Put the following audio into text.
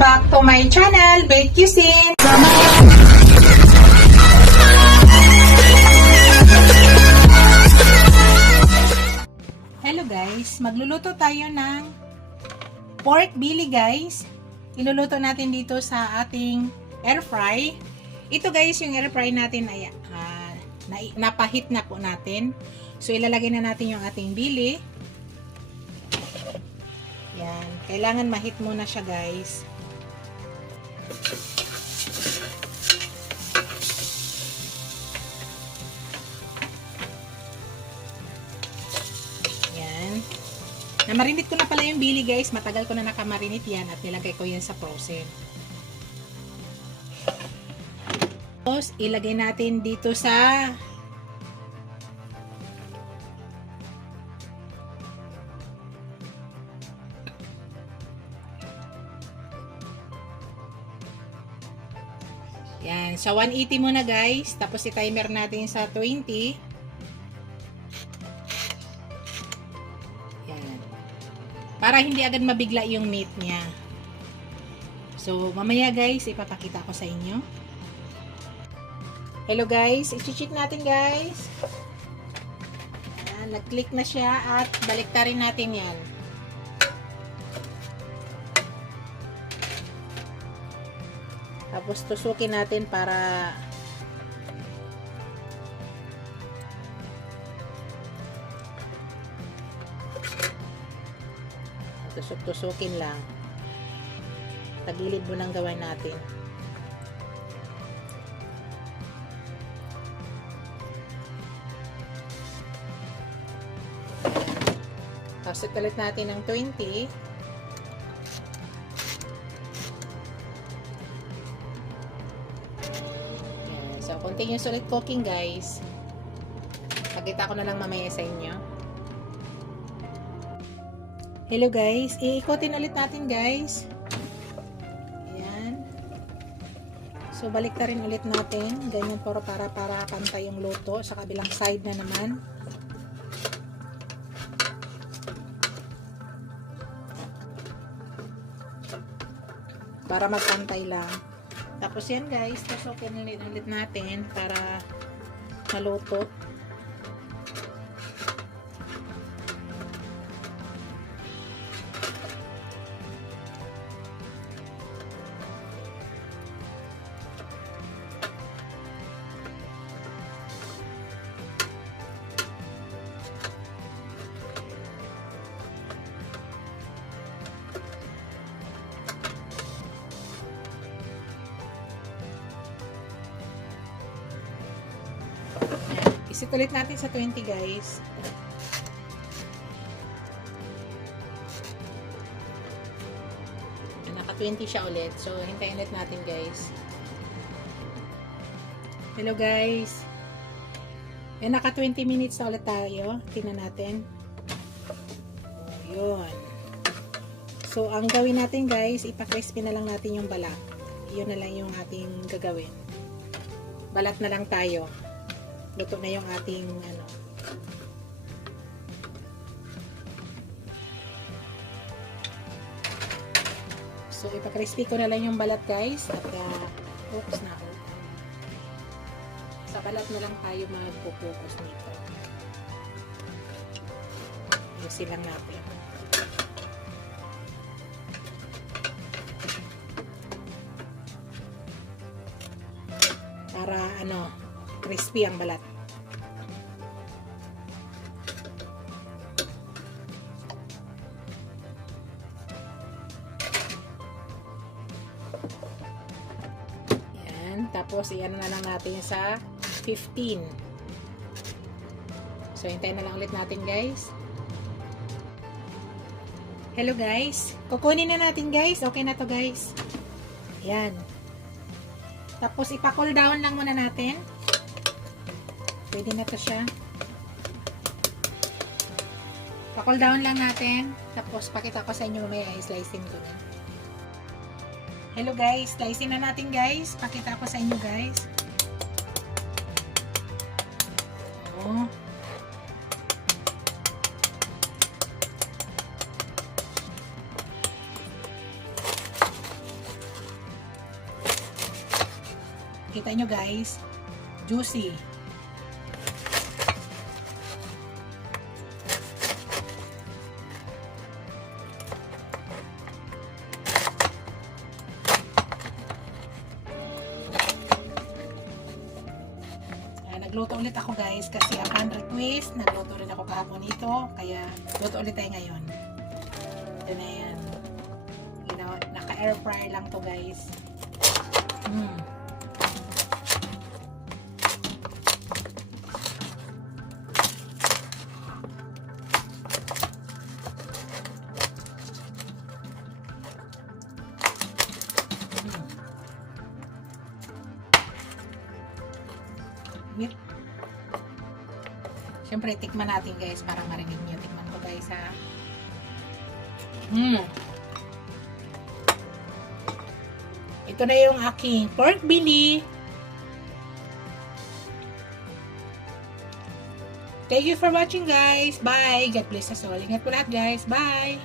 back to my channel, Bake Cuisine. Hello guys, magluluto tayo ng pork belly guys. Iluluto natin dito sa ating air fry. Ito guys, yung air fry natin ay napahit na po natin. So ilalagay na natin yung ating belly. Yan, kailangan mahit muna siya guys. Yan. Namarinate ko na pala yung belly guys. Matagal ko na nakamarinate yan at nilagay ko yan sa frozen. Tapos ilagay natin dito sa yan, sa 180 muna guys. Tapos i-timer natin sa 20. Yan. Para hindi agad mabigla yung meat niya. So, mamaya guys, ipapakita ko sa inyo. Hello guys, i-check natin guys. Yan, nag-click na siya at baliktarin natin yan. Tapos tusukin natin para tusuk-tusukin lang. Tagilid mo nang gawin natin. Tapos itulit natin ng 20. So, continuous ulit cooking guys. Pakita ko na lang mamaya sa inyo. Hello guys. Iikotin ulit natin guys. Ayan. So, balik na rin ulit natin. Ganyan para pantay yung luto. Sa kabilang side na naman. Para magpantay lang. Tapos yan guys, tusukin ulit natin para maluto. Isit ulit natin sa 20 guys. Naka 20 siya ulit. So, hintayin ulit natin guys. Hello guys. Naka 20 minutes na ulit tayo. Tingnan natin. Yun. So, ang gawin natin guys, ipa-crispy na lang natin yung balat. Yun na lang yung ating gagawin. Balat na lang tayo. Luto na yung ating ano. So, ipa-crispy ko na lang yung balat guys. At, focus na ako. Sa balat na lang tayo mag-focus nito. Ayusin lang natin. Para, crispy ang balat. Yan. Tapos, iyan na lang natin sa 15. So, hintayin na lang ulit natin, guys. Hello, guys. Kukunin na natin, guys. Okay na to, guys. Yan. Tapos, ipa-cool down lang muna natin. Pwede na to siya. Pa-cool down lang natin. Tapos, pakita ko sa inyo mamaya, i-slicing ko na. Hello guys, slicing na natin guys. Pakita ko sa inyo guys. Oh. Kita nyo guys, juicy. Nagluto ulit ako guys kasi upon request, nagluto rin ako kahapon nito. Kaya luto ulit tayo ngayon. Ito na yan. Naka-air fryer lang to guys. Siyempre, tikman natin guys para marinig nyo. Tikman ko guys ha. Ito na yung aking pork belly. Thank you for watching guys. Bye. God bless us all. Ingat po lahat guys. Bye.